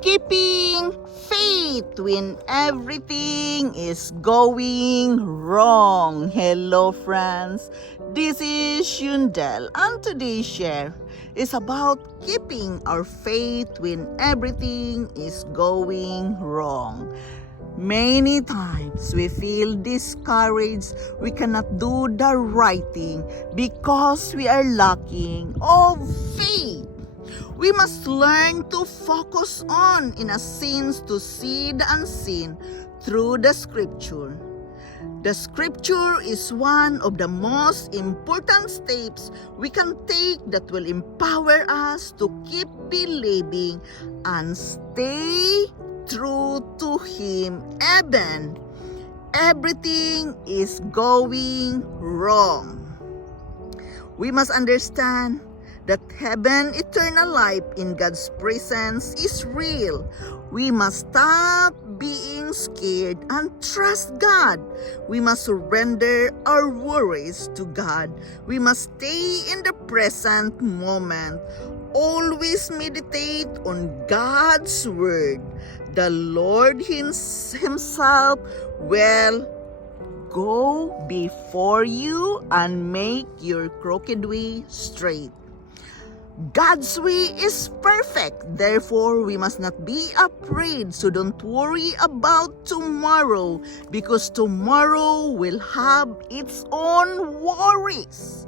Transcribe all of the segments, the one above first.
Keeping faith when everything is going wrong. Hello friends, this is Shundel and today's share is about keeping our faith when everything is going wrong. Many times we feel discouraged, we cannot do the right thing because we are lacking of faith. We must learn to focus on in a sense to see the unseen through the scripture. The scripture is one of the most important steps we can take that will empower us to keep believing and stay true to Him even everything is going wrong. We must understand that heaven, eternal life in God's presence is real. We must stop being scared and trust God. We must surrender our worries to God. We must stay in the present moment. Always meditate on God's word. The Lord Himself will go before you and make your crooked way straight. God's way is perfect, therefore we must not be afraid. So don't worry about tomorrow because tomorrow will have its own worries.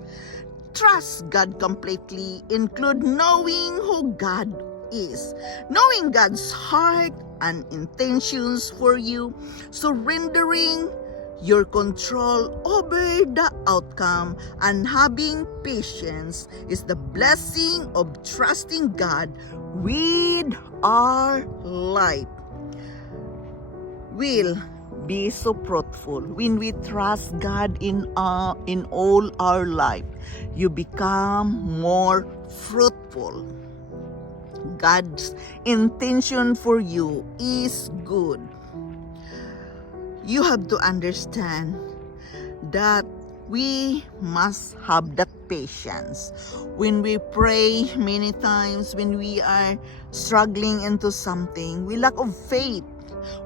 Trust God completely, include knowing who God is, knowing God's heart and intentions for you, surrendering your control over the outcome and having patience is the blessing of trusting God with our life. Will be so fruitful when we trust God in all our life. You become more fruitful. God's intention for you is good. You have to understand that we must have that patience. When we pray many times, when we are struggling into something, we lack of faith,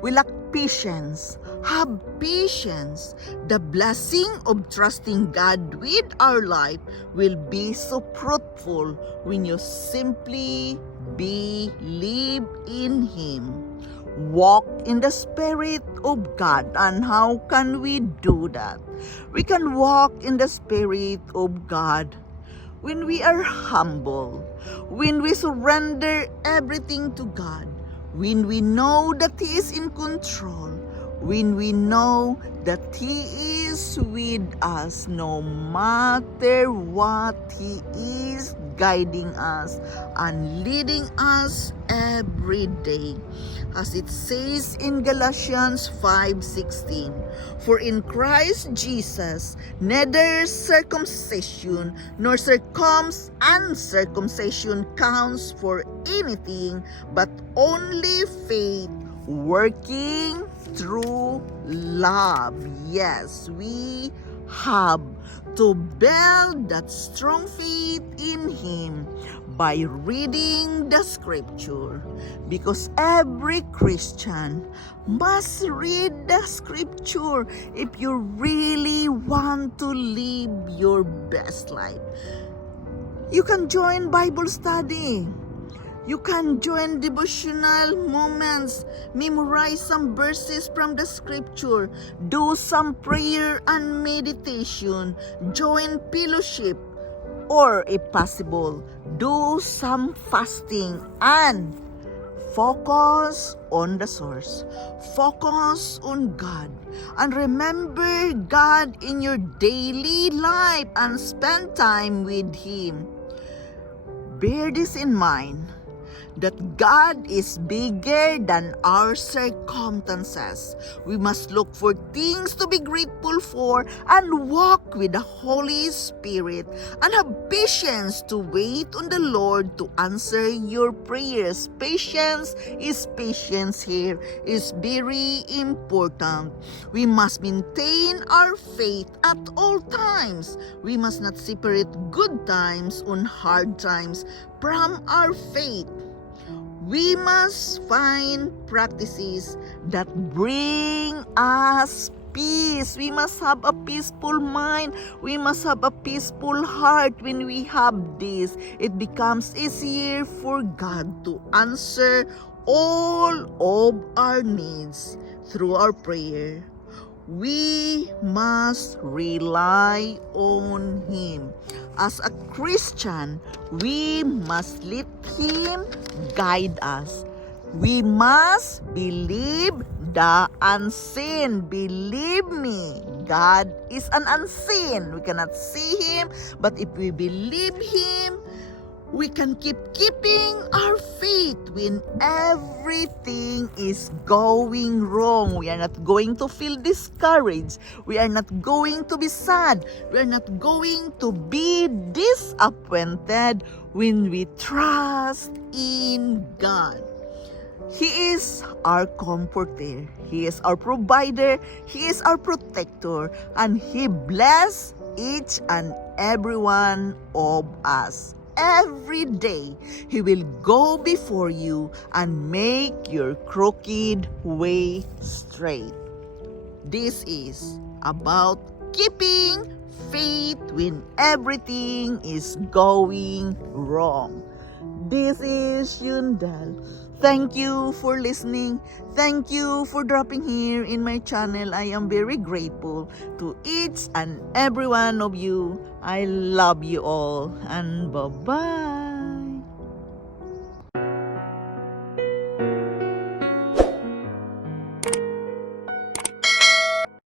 we lack patience. Have patience. The blessing of trusting God with our life will be so fruitful when you simply believe in Him. Walk in the Spirit of God. And how can we do that? We can walk in the Spirit of God when we are humble, when we surrender everything to God, when we know that He is in control, when we know that He is with us no matter what. He is guiding us and leading us every day. As it says in Galatians 5:16, for in Christ Jesus neither circumcision nor uncircumcision counts for anything, but only faith working through love. Yes, we have to build that strong faith in Him by reading the scripture, because every Christian must read the scripture if you really want to live your best life. You can join Bible study. You can join devotional moments, memorize some verses from the scripture, do some prayer and meditation, join fellowship, or if possible, do some fasting and focus on the source. Focus on God and remember God in your daily life and spend time with Him. Bear this in mind, that God is bigger than our circumstances. We must look for things to be grateful for and walk with the Holy Spirit and have patience to wait on the Lord to answer your prayers. Patience here is very important. We must maintain our faith at all times. We must not separate good times and hard times from our faith. We must find practices that bring us peace. We must have a peaceful mind. We must have a peaceful heart. When we have this, it becomes easier for God to answer all of our needs through our prayer. We must rely on Him. As a Christian, we must let Him guide us. We must believe the unseen. Believe me, God is an unseen. We cannot see Him, but if we believe Him, we can keeping our faith when everything is going wrong. We are not going to feel discouraged. We are not going to be sad. We are not going to be disappointed when we trust in God. He is our comforter. He is our provider. He is our protector. And He bless each and every one of us. Every day, He will go before you and make your crooked way straight. This is about keeping faith when everything is going wrong. This is Yundel. Thank you for listening. Thank you for dropping here in my channel. I am very grateful to each and every one of you. I love you all and bye-bye.